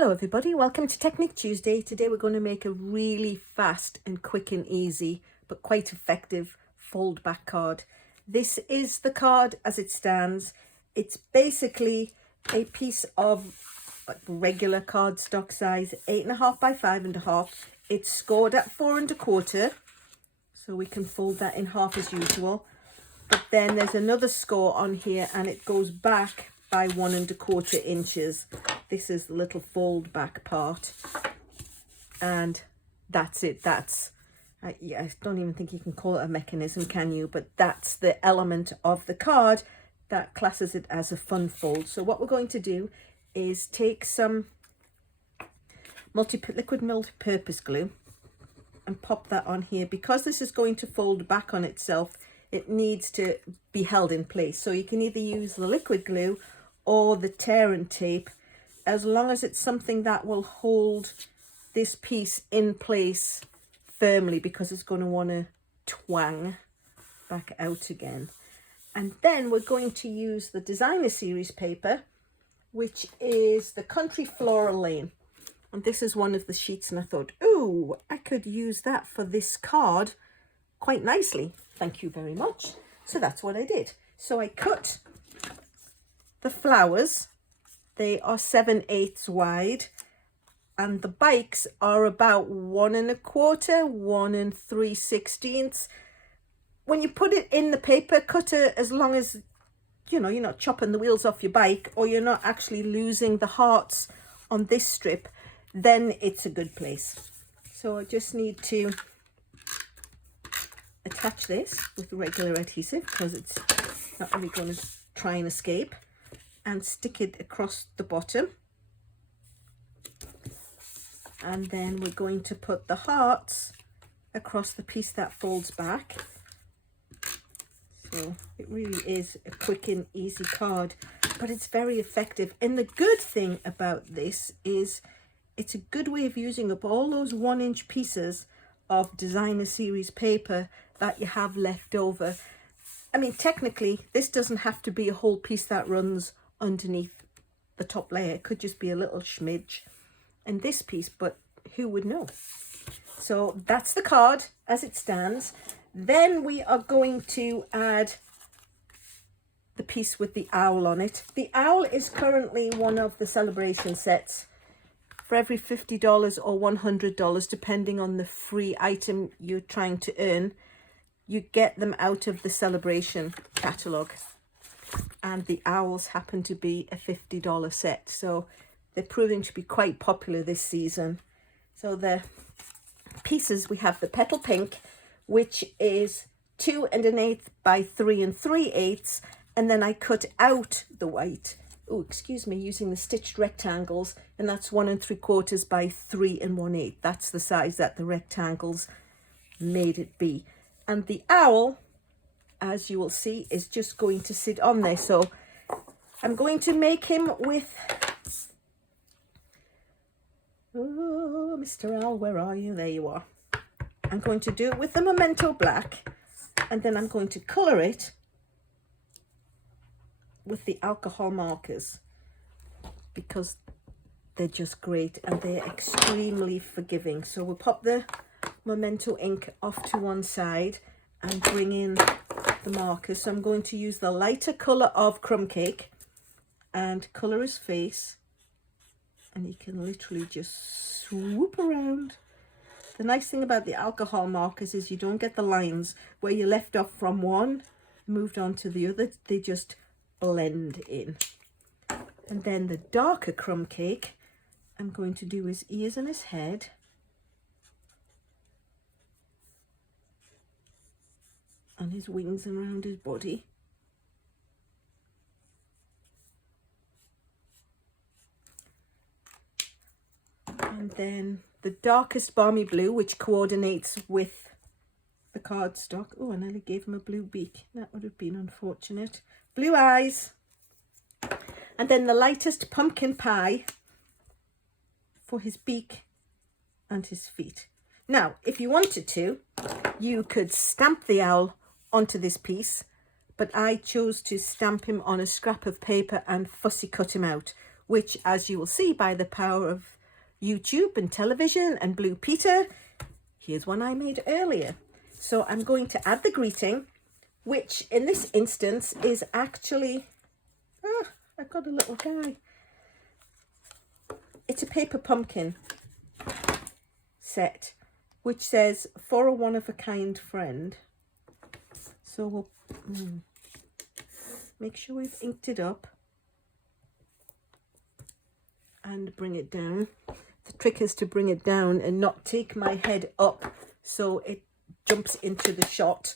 Hello everybody, welcome to Technique Tuesday. Today we're going to make a really fast and quick and easy but quite effective fold back card. This is the card as it stands. It's basically a piece of regular cardstock size, 8.5 by 5.5. It's scored at 4 1/4, so we can fold that in half as usual. But then there's another score on here and it goes back by 1 1/4 inches. This is the little fold back part, and that's it. That's yeah, I don't even think you can call it a mechanism, can you? But that's the element of the card that classes it as a fun fold. So what we're going to do is take some liquid multi-purpose glue and pop that on here. Because this is going to fold back on itself, it needs to be held in place. So you can either use the liquid glue or the tear and tape, as long as it's something that will hold this piece in place firmly, because it's going to want to twang back out again. And then we're going to use the designer series paper, which is the Country Floral Lane. And this is one of the sheets, and I thought, oh, I could use that for this card quite nicely. Thank you very much. So that's what I did. So I cut the flowers. They are 7/8 wide, and the bikes are about 1 1/4, 1 3/16. When you put it in the paper cutter, as long as you know you're not chopping the wheels off your bike, or you're not actually losing the hearts on this strip, then it's a good place. So I just need to attach this with regular adhesive, because it's not really going to try and escape, and stick it across the bottom. And then we're going to put the hearts across the piece that folds back. So it really is a quick and easy card, but it's very effective. And the good thing about this is it's a good way of using up all those 1-inch pieces of designer series paper that you have left over. I mean, technically this doesn't have to be a whole piece that runs underneath the top layer. It could just be a little smidge in this piece, but who would know? So that's the card as it stands. Then we are going to add the piece with the owl on it. The owl is currently one of the celebration sets. For every $50 or $100, depending on the free item you're trying to earn, you get them out of the celebration catalogue. And the owls happen to be a $50 set, so they're proving to be quite popular this season. So the pieces, we have the Petal Pink, which is 2 1/8 by 3 3/8, and then I cut out the white, using the stitched rectangles, and that's 1 3/4 by 3 1/8. That's the size that the rectangles made it be. And the owl, as you will see, is just going to sit on there. So I'm going to make him with, oh, Mr. Owl, where are you? There you are. I'm going to do it with the Memento Black, and then I'm going to colour it with the alcohol markers, because they're just great and they're extremely forgiving. So we'll pop the Memento ink off to one side and bring in the markers. So I'm going to use the lighter colour of Crumb Cake and colour his face, and you can literally just swoop around. The nice thing about the alcohol markers is you don't get the lines where you left off from one, moved on to the other. They just blend in. And then the darker Crumb Cake, I'm going to do his ears and his head. And his wings and around his body. And then the darkest Balmy Blue, which coordinates with the cardstock. Oh, I nearly gave him a blue beak. That would have been unfortunate. Blue eyes. And then the lightest Pumpkin Pie for his beak and his feet. Now, if you wanted to, you could stamp the owl onto this piece, but I chose to stamp him on a scrap of paper and fussy cut him out, which, as you will see by the power of YouTube and television and Blue Peter, here's one I made earlier. So I'm going to add the greeting, which in this instance is actually, I've got a little guy. It's a paper pumpkin set, which says, for a one-of-a-kind friend. So we'll make sure we've inked it up and bring it down. The trick is to bring it down and not take my head up so it jumps into the shot.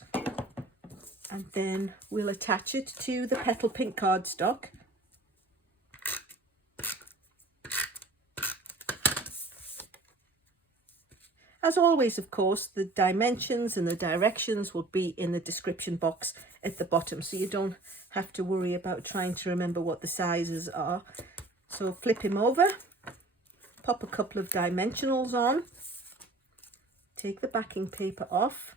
And then we'll attach it to the Petal Pink cardstock. As always, of course, the dimensions and the directions will be in the description box at the bottom, so you don't have to worry about trying to remember what the sizes are. So flip him over, pop a couple of dimensionals on, take the backing paper off,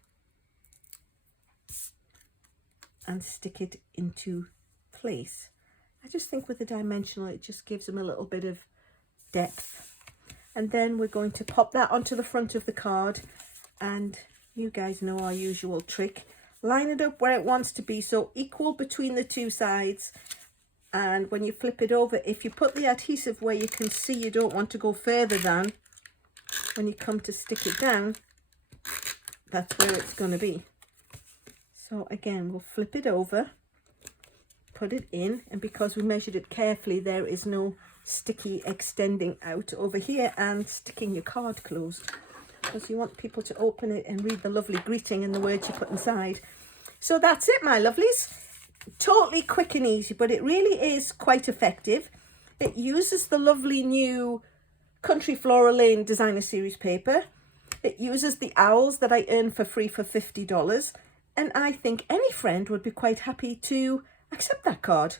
and stick it into place. I just think with the dimensional, it just gives them a little bit of depth. And then we're going to pop that onto the front of the card, and you guys know our usual trick. Line it up where it wants to be, so equal between the two sides. And when you flip it over, if you put the adhesive where you can see you don't want to go further than, when you come to stick it down, that's where it's going to be. So again, we'll flip it over, put it in, and because we measured it carefully, there is no sticky extending out over here and sticking your card closed, because you want people to open it and read the lovely greeting and the words you put inside. So that's it, my lovelies. Totally quick and easy, but it really is quite effective. It uses the lovely new Country Floral Lane Designer Series paper. It uses the owls that I earned for free for $50, and I think any friend would be quite happy to accept that card.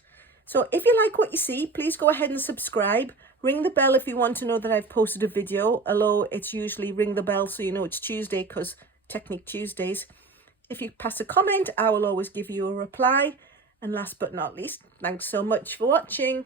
So if you like what you see, please go ahead and subscribe. Ring the bell if you want to know that I've posted a video, although it's usually ring the bell so you know it's Tuesday, because Technique Tuesdays. If you pass a comment, I will always give you a reply. And last but not least, thanks so much for watching.